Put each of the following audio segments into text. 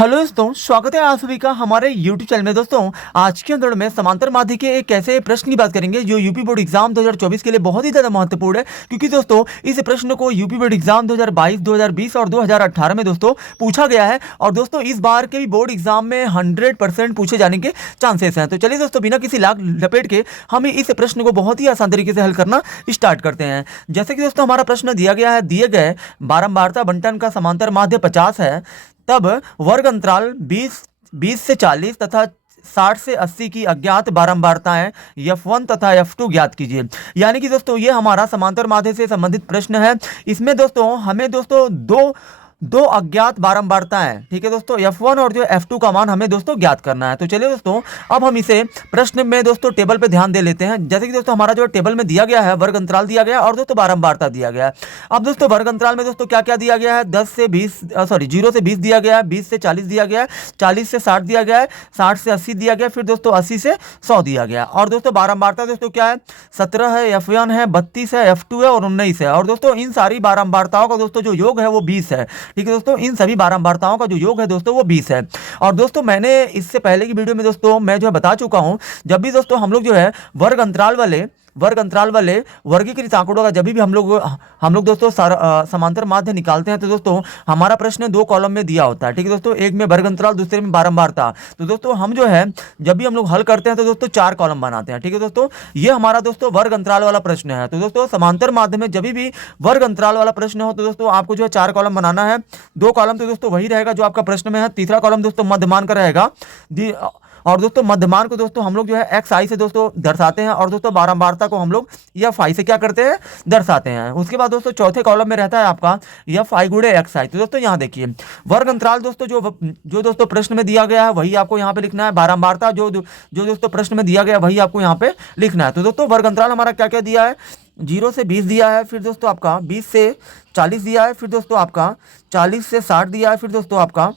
Hello दोस्तों, स्वागत है आप सभी का हमारे YouTube चैनल में। दोस्तों आज के अंदर में समांतर माध्य के एक ऐसे प्रश्न की बात करेंगे जो यूपी बोर्ड एग्जाम 2024 के लिए बहुत ही ज़्यादा महत्वपूर्ण है, क्योंकि दोस्तों इस प्रश्न को यूपी बोर्ड एग्जाम 2022, 2020 और 2018 में दोस्तों पूछा गया है। और दोस्तों इस बार के भी बोर्ड एग्जाम में 100% पूछे जाने के चांसेस हैं। तो चलिए दोस्तों, बिना किसी लाग लपेट के हम इस प्रश्न को बहुत ही आसान तरीके से हल करना स्टार्ट करते हैं। जैसे कि दोस्तों हमारा प्रश्न दिया गया है, दिए गए बारंबारता बंटन का समांतर माध्य 50 है, तब वर्ग अंतराल 20 से 40 तथा 60 से 80 की अज्ञात बारंबारताएं F1 तथा F2 ज्ञात कीजिए। यानी कि दोस्तों ये हमारा समांतर माध्य से संबंधित प्रश्न है। इसमें दोस्तों हमें दोस्तों दो अज्ञात बारंबारताएं, ठीक है दोस्तों, F1 और जो F2 का मान हमें दोस्तों ज्ञात करना है। तो चलिए दोस्तों अब हम इसे प्रश्न में दोस्तों टेबल पे ध्यान दे लेते हैं। जैसे कि दोस्तों हमारा जो टेबल में दिया गया है, वर्ग अंतराल दिया गया है और दोस्तों बारंबारता दिया गया है। अब दोस्तों वर्ग अंतराल में दोस्तों क्या क्या दिया गया है, 0 से 20 दिया गया है, 20 से 40 दिया गया है, 40 से 60 दिया गया है, 60 से 80 दिया गया है, फिर दोस्तों 80 से 100 दिया गया है। और दोस्तों बारंबारता दोस्तों क्या है, 17 है, F1 है, 32 है, F2 है और 19 है। और दोस्तों इन सारी बारंबारताओं का दोस्तों जो योग है वो 20 है। ठीक है दोस्तों, इन सभी बारंबारताओं का जो योग है दोस्तों वो 20 है। और दोस्तों मैंने इससे पहले की वीडियो में दोस्तों मैं जो है बता चुका हूं, जब भी दोस्तों हम लोग जो है वर्ग अंतराल वाले वर्गीकृत आंकड़ों का जब भी हम लोग दोस्तों समांतर माध्य निकालते हैं, तो दोस्तों हमारा प्रश्न 2 कॉलम में दिया होता है। ठीक है दोस्तों, एक में वर्ग अंतराल, दूसरे में बारंबारता। तो दोस्तों हम जो है जब भी हम लोग हल करते हैं तो दोस्तों 4 कॉलम बनाते हैं। ठीक है दोस्तों, ये हमारा दोस्तों वर्ग अंतराल वाला प्रश्न है। तो दोस्तों समांतर माध्य में जब भी वर्ग अंतराल वाला प्रश्न हो तो दोस्तों आपको जो है 4 कॉलम बनाना है। 2 कॉलम तो दोस्तों वही रहेगा जो आपका प्रश्न में है, तीसरा कॉलम दोस्तों मध्यमान का रहेगा। और दोस्तों मध्यमान को दोस्तों हम लोग जो है एक्स आई से दोस्तों दर्शाते हैं, और दोस्तों बारंबारता को हम लोग एफ आई से क्या करते हैं, दर्शाते हैं। उसके बाद दोस्तों चौथे कॉलम में रहता है आपका एफ आई गुणे एक्स आई। तो दोस्तों यहाँ देखिए वर्ग अंतराल दोस्तों जो दोस्तों प्रश्न में दिया गया है वही आपको यहाँ पे लिखना है। बारंबारता जो दोस्तों प्रश्न में दिया गया है वही आपको यहाँ पे लिखना है। तो दोस्तों वर्ग अंतराल हमारा क्या क्या दिया है, 0 से 20 दिया है, फिर दोस्तों आपका 20 से 40 दिया है, फिर दोस्तों आपका 40 से 60 दिया है, फिर दोस्तों आपका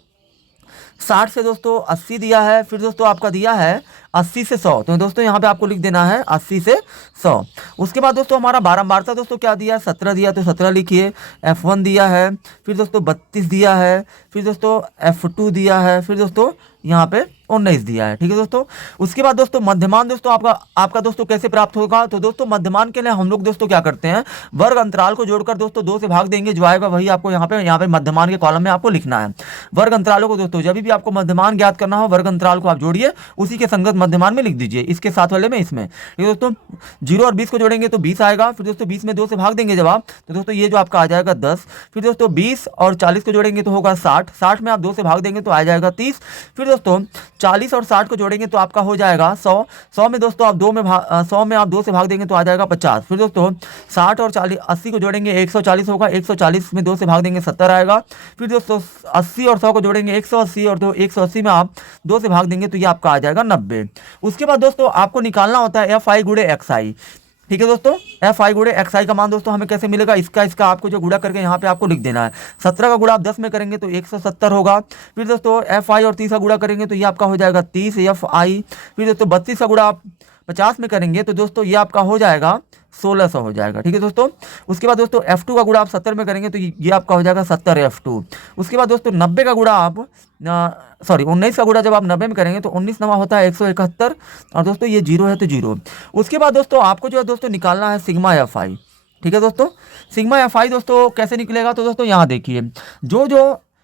60 से दोस्तों 80 दिया है, फिर दोस्तों आपका दिया है 80 से 100। तो दोस्तों यहाँ पे आपको लिख देना है 80 से 100। उसके बाद दोस्तों हमारा बारंबारता दोस्तों क्या दिया है, 17 दिया, तो 17 लिखिए। F1 दिया है, फिर दोस्तों 32 दिया है, फिर दोस्तों F2 दिया है, फिर दोस्तों यहाँ पे 19 दिया है। ठीक है दोस्तों, उसके बाद दोस्तों मध्यमान दोस्तों आपका दोस्तों कैसे प्राप्त होगा। तो दोस्तों मध्यमान के लिए हम लोग दोस्तों क्या करते हैं, वर्ग अंतराल को जोड़कर दोस्तों 2 से भाग देंगे, जो आएगा वही आपको यहाँ पे मध्यमान के कॉलम में आपको लिखना है। वर्ग अंतरालों को दोस्तों जब भी आपको मध्यमान ज्ञात करना हो, वर्ग अंतराल को आप जोड़िए, उसी के संगत मध्यमान में लिख दीजिए, इसके साथ वाले में इसमें। ठीक है दोस्तों, 0 और 20 को जोड़ेंगे तो 20 आएगा, फिर दोस्तों 20 में 2 से भाग देंगे जब आप, तो दोस्तों ये जो आपका आ जाएगा 10। फिर दोस्तों 20 और 40 को जोड़ेंगे तो होगा 60, 60 में आप 2 से भाग देंगे तो आ जाएगा 30। फिर दोस्तों 40 और 60 को जोड़ेंगे तो आपका हो जाएगा 100, 100 में दोस्तों आप 2 से भाग देंगे तो आ जाएगा 50। फिर दोस्तों 60 और 80 को जोड़ेंगे 140 होगा, 140 में 2 से भाग देंगे 70 आएगा। फिर दोस्तों 80 और 100 को जोड़ेंगे 180, और 180 में आप 2 से भाग देंगे तो ये आपका आ जाएगा 90। उसके बाद दोस्तों आपको निकालना होता है एफ आई गुणे एक्स आई। ठीक है दोस्तों, एफ आई गुणे एक्स आई का मान दोस्तों हमें कैसे मिलेगा, इसका आपको जो गुणा करके यहाँ पे आपको लिख देना है। 17 का गुणा आप 10 में करेंगे तो 170 होगा। फिर दोस्तों एफ आई और 30 का गुणा करेंगे तो ये आपका हो जाएगा 30 एफ आई। फिर दोस्तों 32 का गुणा आप 50 में करेंगे तो दोस्तों ये आपका हो जाएगा 1600 हो जाएगा। ठीक है दोस्तों, उसके बाद दोस्तों F2 का गुणा आप 70 में करेंगे तो ये आपका हो जाएगा 70 F2। उसके बाद दोस्तों 90 का गुणा आप 19 का गुणा जब आप 90 में करेंगे तो 19 नवा होता है 171, और दोस्तों ये 0 है तो 0। उसके बाद दोस्तों आपको जो है दोस्तों निकालना है सिग्मा एफ आई। ठीक है दोस्तों, सिग्मा एफ आई दोस्तों कैसे निकलेगा, तो दोस्तों यहाँ देखिए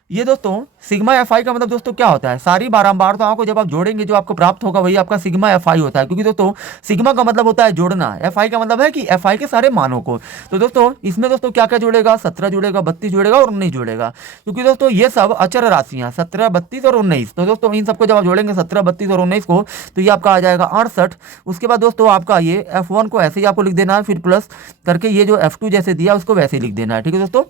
ये दोस्तों सिग्मा एफ आई का मतलब दोस्तों क्या होता है, सारी बारंबारताओं को जब आप जोड़ेंगे जो आपको प्राप्त होगा वही आपका सिग्मा एफ आई होता है। क्योंकि दोस्तों सिग्मा का मतलब होता है जोड़ना, एफ आई का मतलब है कि एफ आई के सारे मानों को। तो दोस्तों इसमें दोस्तों क्या क्या जुड़ेगा, 17 जुड़ेगा, 32 जुड़ेगा और 19 जुड़ेगा, क्योंकि दोस्तों ये सब अचर राशियां 17, 32 और 19। तो दोस्तों इन सबको जब आप जोड़ेंगे 17, 32 और 19 को तो ये आपका आ जाएगा 68। उसके बाद दोस्तों आपका ये F1 को ऐसे ही आपको लिख देना है, फिर प्लस करके ये जो F2 जैसे दिया उसको वैसे ही लिख देना है। ठीक है दोस्तों,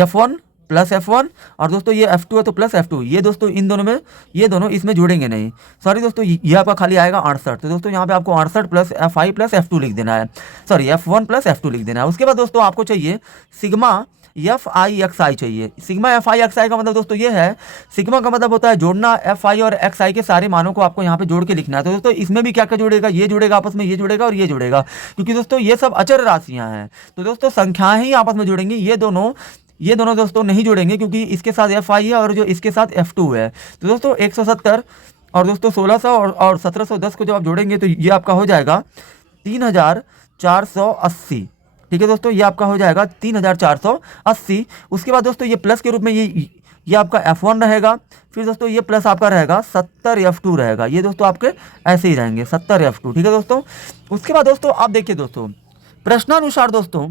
F1 प्लस F1, और दोस्तों ये F2 है तो प्लस F2। ये दोस्तों इन दोनों में, ये दोनों इसमें जुड़ेंगे नहीं, सॉरी दोस्तों ये आपका खाली आएगा 68। तो दोस्तों यहाँ पे आपको 68 plus F I plus F2 लिख देना है, सॉरी F1 प्लस F2 लिख देना है। उसके बाद दोस्तों आपको चाहिए सिग्मा एफ आई एक्स आई चाहिए। सिग्मा एफ आई एक्स आई का मतलब दोस्तों ये है, सिग्मा का मतलब होता है जोड़ना, एफ आई और एक्स आई के सारे मानों को आपको यहाँ पे जोड़ के लिखना है। तो दोस्तों इसमें भी क्या क्या जुड़ेगा, ये जुड़ेगा आपस में, ये जुड़ेगा और ये जुड़ेगा, क्योंकि दोस्तों ये सब अचर राशियां हैं। तो दोस्तों संख्याएं ही आपस में जुड़ेंगी, ये दोनों ये दोनों दोस्तों नहीं जोड़ेंगे क्योंकि इसके साथ एफ आई है और जो इसके साथ F2 है। तो दोस्तों 170 और दोस्तों 1600 और 1710 को जब आप जोड़ेंगे तो ये आपका हो जाएगा 3480। ठीक है दोस्तों, ये आपका हो जाएगा 3480। उसके बाद दोस्तों ये प्लस के रूप में ये आपका F1 रहेगा। फिर दोस्तों ये प्लस आपका रहेगा 70 F2 रहेगा। ये दोस्तों आपके ऐसे ही रहेंगे 70 F2। ठीक है दोस्तों, उसके बाद दोस्तों आप देखिए दोस्तों प्रश्नानुसार, दोस्तों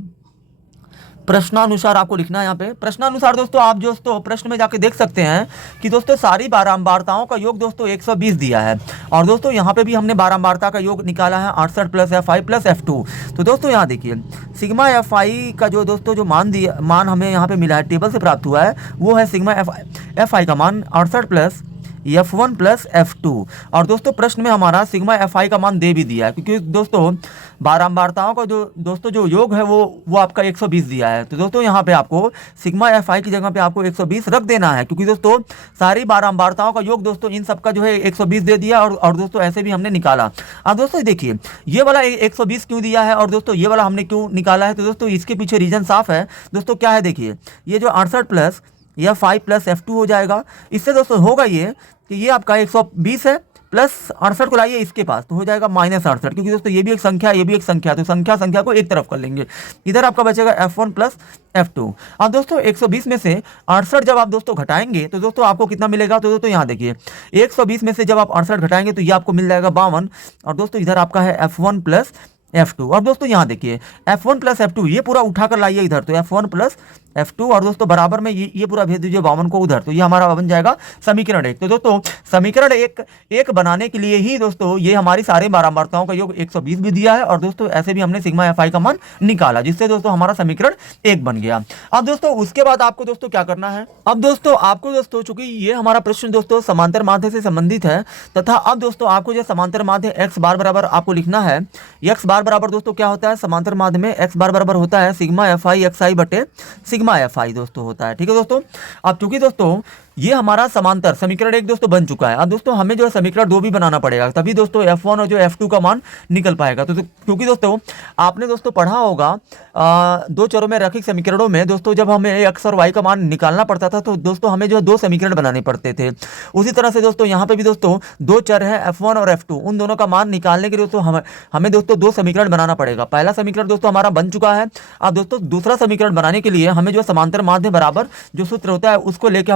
प्रश्नानुसार आपको लिखना है यहाँ पे। प्रश्नानुसार दोस्तों आप दोस्तों प्रश्न में जाके देख सकते हैं कि दोस्तों सारी बारंबारताओं का योग दोस्तों 120 दिया है। और दोस्तों यहाँ पे भी हमने बारंबारता का योग निकाला है 68 प्लस FI प्लस F2। तो दोस्तों यहाँ देखिए सिग्मा FI का जो दोस्तों जो मान हमें यहाँ पे मिला है, टेबल से प्राप्त हुआ है, वो है सिग्मा FI का मान 68 प्लस F1 प्लस F2। और दोस्तों प्रश्न में हमारा सिग्मा FI का मान दे भी दिया है क्योंकि दोस्तों बारंबारताओं का जो दोस्तों जो योग है वो आपका 120 दिया है। तो दोस्तों यहाँ पे आपको सिग्मा FI की जगह पे आपको 120 रख देना है क्योंकि दोस्तों सारी बारंबारताओं का योग दोस्तों इन सबका जो है 120 दे दिया और दोस्तों ऐसे भी हमने निकाला। अब दोस्तों देखिए ये वाला 120 क्यों दिया है और दोस्तों ये वाला हमने क्यों निकाला है, तो दोस्तों इसके पीछे रीजन साफ है। दोस्तों क्या है देखिए, ये जो 68 प्लस F5 प्लस F2 हो जाएगा। इससे दोस्तों होगा ये कि ये आपका 120 है प्लस 68 को लाइए इसके पास तो हो जाएगा -68, क्योंकि दोस्तों ये भी एक संख्या ये भी एक संख्या, तो संख्या को एक तरफ कर लेंगे। इधर आपका बचेगा F1 प्लस F2। अब दोस्तों 120 में से 68 जब आप दोस्तों घटाएंगे तो दोस्तों आपको कितना मिलेगा, तो दोस्तों यहाँ देखिए 120 में से जब आप 68 घटाएंगे तो ये आपको मिल जाएगा 52। और दोस्तों इधर आपका है F1 प्लस F2। और दोस्तों यहाँ देखिए F1 प्लस F2 ये पूरा उठाकर लाइए इधर, तो F1 प्लस F2 और दोस्तों बराबर में ये पूरा भेज दीजिए 52 को उधर, तो ये हमारा बन जाएगा समीकरण 1। तो दोस्तों समीकरण एक बनाने के लिए ही दोस्तों ये हमारी सारे बारंबारताओं का योग 120 भी दिया है और दोस्तों ऐसे भी हमने सिग्मा FI का मान निकाला, जिससे दोस्तों हमारा समीकरण 1 बन गया। अब दोस्तों उसके बाद आपको दोस्तों क्या करना है, अब दोस्तों आपको दोस्तों चूंकि ये हमारा प्रश्न दोस्तों समांतर माध्य से संबंधित है तथा अब दोस्तों आपको जो समांतर माध्य x बार बराबर आपको लिखना है। x बार बराबर दोस्तों क्या होता है, समांतर माध्य में x बार बराबर होता है सिग्मा FI XI बटे सिग्मा FI दोस्तों होता है। ठीक है दोस्तों, अब चूंकि दोस्तों ये हमारा समांतर समीकरण 1 दोस्तों बन चुका है। अब दोस्तों हमें जो है समीकरण 2 भी बनाना पड़ेगा, तभी दोस्तों F1 और जो F2 का मान निकल पाएगा। तो क्योंकि दोस्तों आपने दोस्तों पढ़ा होगा दो चरों में रैखिक समीकरणों में दोस्तों जब हमें x और y का मान निकालना पड़ता था तो दोस्तों हमें जो है 2 समीकरण बनाने पड़ते थे। उसी तरह से दोस्तों यहाँ पे भी दोस्तों 2 चर है F1 और F2, उन दोनों का मान निकालने के लिए दोस्तों हमें दोस्तों 2 समीकरण बनाना पड़ेगा। पहला समीकरण दोस्तों हमारा बन चुका है। अब दोस्तों दूसरा समीकरण बनाने के लिए हमें जो समांतर माध्य बराबर जो सूत्र होता है उसको लेके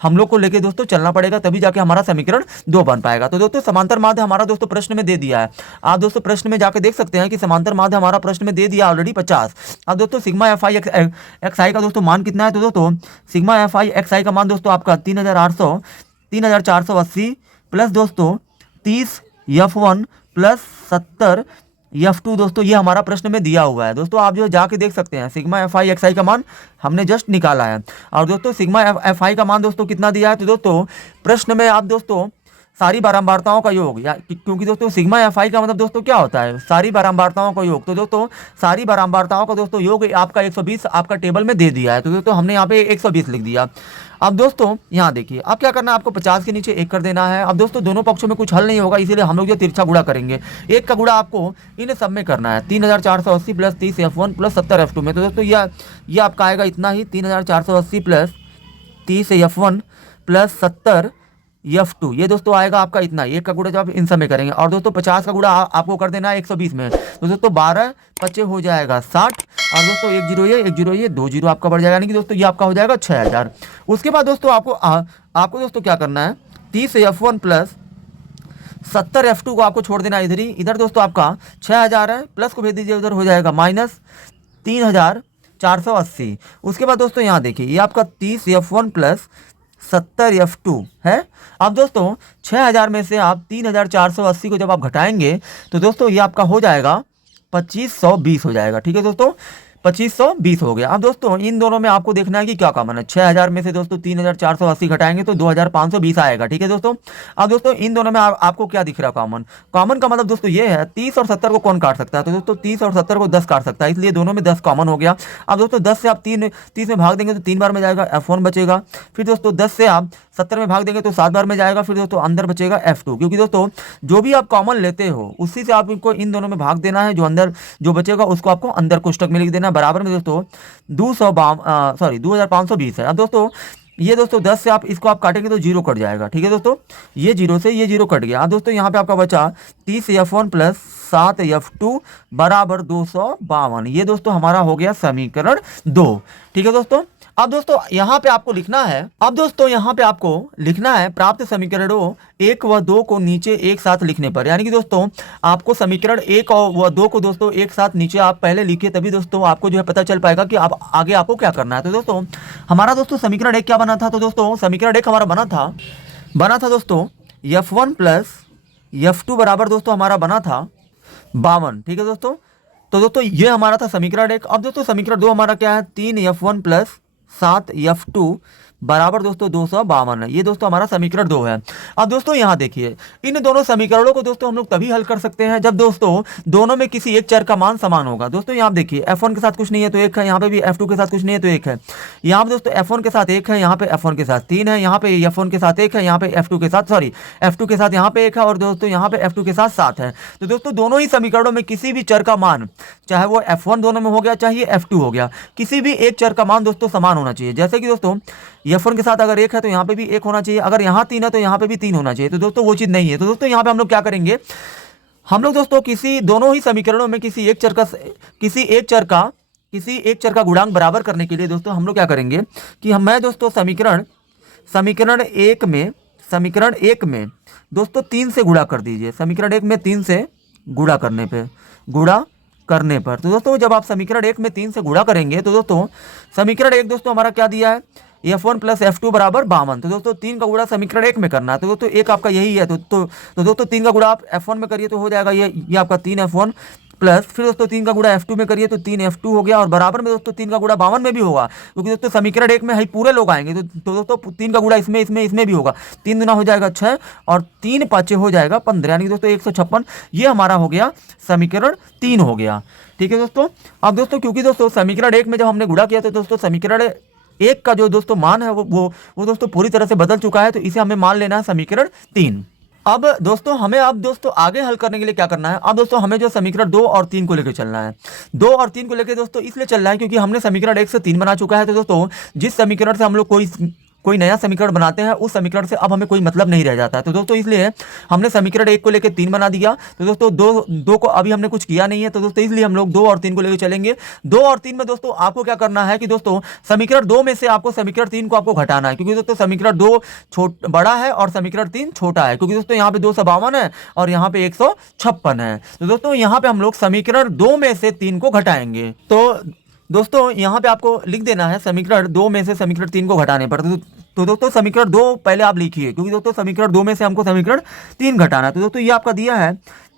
हम लोग को लेके दोस्तों चलना पड़ेगा, तभी जाके हमारा समीकरण 2 बन पाएगा। तो दोस्तों समांतर माध्य हमारा दोस्तों प्रश्न में दे दिया है। आप दोस्तों प्रश्न में जाके देख सकते हैं कि समांतर माध्य हमारा प्रश्न में दे दिया ऑलरेडी 50। अब दोस्तों सिग्मा FI XI का दोस्तों मान कितना है, तो दोस्तों सिग्मा FI XI का मान दोस्तों आपका 3480 प्लस दोस्तों 30 F1 प्लस 70 F2 दोस्तों ये हमारा प्रश्न में दिया हुआ है। दोस्तों आप जो जाके देख सकते हैं सिग्मा FI XI का मान हमने जस्ट निकाला है। और दोस्तों सिग्मा FI का मान दोस्तों कितना दिया है, तो दोस्तों प्रश्न में आप दोस्तों सारी बारंबारताओं का योग, या क्योंकि दोस्तों सिग्मा FI का मतलब दोस्तों क्या होता है, सारी बारंबारताओं का योग। तो दोस्तों सारी बारंबारताओं का दोस्तों योग आपका 120 आपका टेबल में दे दिया है, तो दोस्तों हमने यहाँ पे 120 लिख दिया। अब दोस्तों यहाँ देखिए अब क्या करना है, आपको 50 के नीचे 1 कर देना है। अब दोस्तों दोनों पक्षों में कुछ हल नहीं होगा, इसीलिए हम लोग जो तिरछा गुणा करेंगे। 1 का गुणा आपको इन सब में करना है 3480 प्लस 30 F1 प्लस 70 F2 में। तो दोस्तों ये आपका आएगा इतना ही 3480 प्लस 30 F1 प्लस 70 F2, ये दोस्तों आएगा आपका इतना। 1 का गुणा जब आप इन सब में करेंगे और दोस्तों 50 का गुणा आपको कर देना है 120 में। तो दोस्तों 12 25 हो जाएगा 60 और दोस्तों 1 0 ये 2 0 आपका बढ़ जाएगा, यानी कि दोस्तों ये आपका हो जाएगा 6000। उसके बाद दोस्तों आपको दोस्तों क्या करना है, 30 F1 प्लस 70 F2 को आपको छोड़ देना इधर ही। इधर दोस्तों आपका 6000 है, प्लस को भेज दीजिए, उधर हो जाएगा -3480। उसके बाद दोस्तों यहाँ देखिए ये आपका 30 F1 प्लस 70 F2 है। अब दोस्तों 6000 में से आप 3480 को जब आप घटाएंगे तो दोस्तों ये आपका हो जाएगा 2520 हो जाएगा। ठीक है दोस्तों, 2520 हो गया। अब दोस्तों इन दोनों में आपको देखना है कि क्या कॉमन है। 6000 में से दोस्तों 3480 घटाएंगे तो 2520 आएगा। ठीक है दोस्तों, अब दोस्तों इन दोनों में आपको क्या दिख रहा है कॉमन। कॉमन का मतलब दोस्तों ये है 30 और 70 को कौन काट सकता है, तो दोस्तों 30 और 70 को 10 काट सकता है, इसलिए दोनों में 10 कॉमन हो गया। अब दोस्तों 10 से आप 30 में भाग देंगे तो 3 बार में जाएगा, F1 बचेगा। फिर दोस्तों 10 से आप 70 में भाग देंगे तो 7 बार में जाएगा, फिर दोस्तों अंदर बचेगा F2। क्योंकि दोस्तों जो भी आप कॉमन लेते हो उसी से आप इनको इन दोनों में भाग देना है, जो अंदर जो बचेगा उसको आपको अंदर कोष्टक में लिख देना, बराबर में दोस्तों 2520 है। अब दोस्तों ये दोस्तों 10 से आप इसको आप काटेंगे तो जीरो कट जाएगा, ठीक है दोस्तों, ये जीरो से ये जीरो कट गया। अब दोस्तों यहाँ पे आपका बचा 30F1 प्लस 7F2 बराबर 252। ये दोस्तों हमारा हो गया समीकरण 2, ठीक है दोस्तों। अब दोस्तों यहाँ पे आपको लिखना है प्राप्त समीकरणों 1 व 2 को नीचे एक साथ लिखने पर, यानी कि दोस्तों आपको समीकरण 1 व 2 को दोस्तों एक साथ नीचे आप पहले लिखिए, तभी दोस्तों आपको जो है पता चल पाएगा कि आप आगे आपको क्या करना है। तो दोस्तों हमारा दोस्तों समीकरण 1 क्या बना था, तो दोस्तों समीकरण 1 हमारा बना था दोस्तों F1 प्लस F2 बराबर दोस्तों हमारा बना था 52, ठीक है दोस्तों। तो दोस्तों ये हमारा था समीकरण 1। अब दोस्तों समीकरण 2 हमारा क्या है, 3F1 प्लस 7F2 बराबर दोस्तों 252 है। ये दोस्तों हमारा समीकरण 2 है। अब दोस्तों यहाँ देखिए, इन दोनों समीकरणों को दोस्तों हम लोग तभी हल कर सकते हैं जब दोस्तों दोनों में किसी एक चर का मान समान होगा। दोस्तों यहाँ देखिए F1 के साथ कुछ नहीं है तो 1 है, यहाँ पे भी F2 के साथ कुछ नहीं है तो 1 है, यहाँ पे दोस्तों F1 के साथ 1 है, यहाँ पे F1 के साथ 3 है, यहाँ पे F1 के साथ 1 है, यहाँ पे F2 के साथ यहाँ पे 1 है, और दोस्तों यहाँ पे F2 के साथ 7 है। तो दोस्तों दोनों ही समीकरणों में किसी भी चर का मान, चाहे वो F1 दोनों में हो गया चाहे F2 हो गया, किसी भी एक चर का मान दोस्तों समान होना चाहिए। जैसे कि दोस्तों F1 के साथ अगर 1 है तो यहाँ पे भी 1 होना चाहिए, अगर यहाँ 3 है तो यहाँ पे भी 3 होना चाहिए। तो दोस्तों वो चीज़ नहीं है। तो दोस्तों यहाँ पे हम लोग क्या करेंगे, हम लोग दोस्तों दोनों ही समीकरणों में किसी एक चर का गुणांक बराबर करने के लिए दोस्तों हम लोग क्या करेंगे कि मैं दोस्तों समीकरण एक में दोस्तों 3 से गुणा कर दीजिए। समीकरण 1 में 3 से गुणा करने पर तो दोस्तों जब आप समीकरण 1 में 3 से गुणा करेंगे तो दोस्तों समीकरण 1 दोस्तों हमारा क्या दिया है, F1 प्लस F2 बराबर 52। तो दोस्तों 3 का गुणा समीकरण 1 में करना है, तो दोस्तों एक आपका यही है। तो दोस्तों 3 का गुणा आप F1 में करिए तो हो जाएगा ये आपका 3F1 प्लस, फिर दोस्तों 3 का गुणा F2 में करिए तो 3F2 हो गया, और बराबर में दोस्तों 3 का गुणा 52 में भी होगा, क्योंकि दोस्तों समीकरण 1 में ही पूरे लोग आएंगे। तो दोस्तों 3 का गुणा इसमें भी होगा, 3 दुना हो जाएगा 6 और 3 पाँचे हो जाएगा 15, यानी कि दोस्तों 156। ये हमारा हो गया समीकरण 3 हो गया, ठीक है दोस्तों। अब दोस्तों क्योंकि दोस्तों समीकरण 1 में जब हमने गुणा किया तो दोस्तों समीकरण 1 का जो दोस्तों मान है वो दोस्तों पूरी तरह से बदल चुका है, तो इसे हमें मान लेना है समीकरण 3। अब दोस्तों हमें आगे हल करने के लिए क्या करना है, अब दोस्तों हमें जो समीकरण 2 और 3 को लेकर चलना है। 2 और 3 को लेकर दोस्तों इसलिए चलना है क्योंकि हमने समीकरण 1 से 3 बना चुका है। तो दोस्तों जिस समीकरण से हम लोग कोई नया समीकरण बनाते हैं उस समीकरण से अब हमें कोई मतलब नहीं रह जाता है। तो दोस्तों इसलिए हमने समीकरण 1 को लेकर 3 बना दिया। तो दोस्तों दो को अभी हमने कुछ किया नहीं है, तो दोस्तों इसलिए हम लोग 2 और 3 को लेकर चलेंगे। 2 और 3 में दोस्तों आपको क्या करना है कि दोस्तों समीकरण 2 में से आपको समीकरण 3 को आपको घटाना है, क्योंकि दोस्तों समीकरण 2 बड़ा है और समीकरण 3 छोटा है, क्योंकि दोस्तों यहाँ पे 252 है और यहाँ पे 156 है। तो दोस्तों यहाँ पे हम लोग समीकरण 2 में से 3 को घटाएंगे। तो दोस्तों यहाँ पे आपको लिख देना है समीकरण 2 में से समीकरण 3 को घटाने पर। तो दोस्तों समीकरण 2 पहले आप लिखिए, क्योंकि दोस्तों समीकरण 2 में से हमको समीकरण 3 घटाना है। तो दोस्तों ये आपका दिया है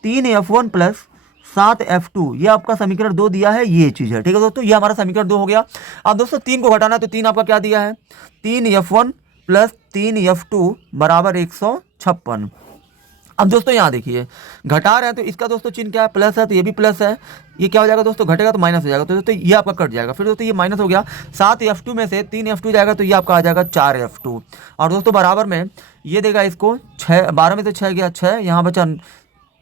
3F1 प्लस 7F2, ये आपका समीकरण 2 दिया है, ये चीज़ है, ठीक है दोस्तों। ये हमारा समीकरण 2 हो गया। अब दोस्तों 3 को घटाना है, तो 3 आपका क्या दिया है, 3F1 प्लस 3F2 बराबर 156। अब दोस्तों यहाँ देखिए घटा रहे हैं तो इसका दोस्तों चिन्ह क्या है, प्लस है, तो ये भी प्लस है। ये क्या हो जाएगा दोस्तों, घटेगा तो माइनस हो जाएगा, तो दोस्तों ये आपका कट जाएगा। फिर दोस्तों ये माइनस हो गया, 7F2 में से 3F2 जाएगा तो ये आपका आ जाएगा 4F2, और दोस्तों बराबर में ये देगा इसको 6, 12 में से 6 गया 6, यहाँ बचा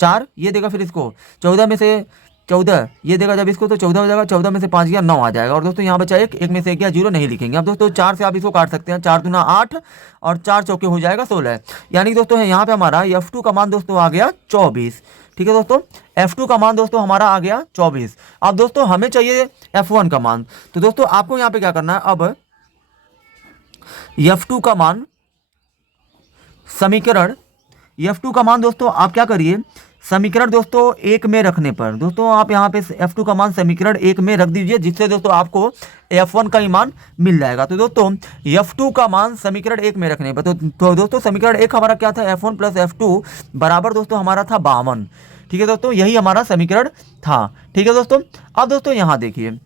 4, ये देगा फिर इसको 14 में से 14 ये देगा जब इसको, तो 14 हो जाएगा, 14 में से 5 गया 9 आ जाएगा, और दोस्तों यहाँ बचा 1 में से 1 गया 0 नहीं लिखेंगे। अब दोस्तों 4 से आप इसको काट सकते हैं, 4 दूना 8 और 4 चौके हो जाएगा 16, यानी कि दोस्तों यहाँ पे हमारा F2 का मान दोस्तों आ गया 24, ठीक है दोस्तों। F2 का मान दोस्तों हमारा आ गया 24। अब दोस्तों हमें चाहिए F1 का मान, तो दोस्तों आपको यहाँ पे क्या करना है, अब F2 का मान समीकरण F2 का मान दोस्तों आप क्या करिए, समीकरण दोस्तों 1 में रखने पर दोस्तों आप यहाँ पे F2 का मान समीकरण 1 में रख दीजिए, जिससे दोस्तों आपको F1 का ही मान मिल जाएगा। तो दोस्तों F2 का मान समीकरण 1 में रखने पर तो दोस्तों समीकरण 1 हमारा क्या था, F1 प्लस F2 बराबर दोस्तों हमारा था 52, ठीक है दोस्तों, यही हमारा समीकरण था, ठीक है दोस्तों। अब दोस्तों यहाँ देखिए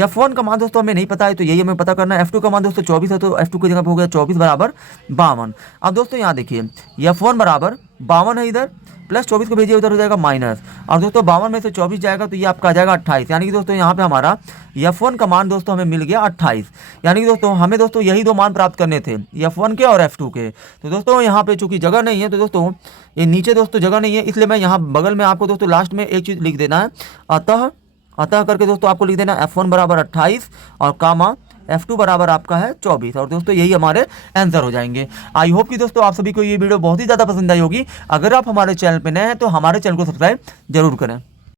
F1 का मान दोस्तों हमें नहीं पता है, तो यही हमें पता करना है। F2 का मान दोस्तों 24 है, तो F2 की जगह पे हो गया 24 बराबर 52। अब दोस्तों यहाँ देखिए F1 बराबर 52 है, इधर प्लस 24 को भेजिए, उधर हो जाएगा माइनस, और दोस्तों 52 में से 24 जाएगा तो ये आपका आ जाएगा 28, यानी कि दोस्तों यहाँ पे हमारा F1 का मान दोस्तों हमें मिल गया 28, यानी कि दोस्तों हमें दोस्तों यही दो मान प्राप्त करने थे, F1 के और F2 के। तो दोस्तों यहाँ पे चूंकि जगह नहीं है, तो दोस्तों ये नीचे दोस्तों जगह नहीं है, इसलिए मैं यहाँ बगल में आपको दोस्तों लास्ट में एक चीज़ लिख देना है, अतः अतः करके दोस्तों आपको लिख देना F1 बराबर 28 और कामा F2 बराबर आपका है 24 और दोस्तों यही हमारे आंसर हो जाएंगे। आई होप कि दोस्तों आप सभी को ये वीडियो बहुत ही ज़्यादा पसंद आई होगी। अगर आप हमारे चैनल पे नए हैं तो हमारे चैनल को सब्सक्राइब जरूर करें।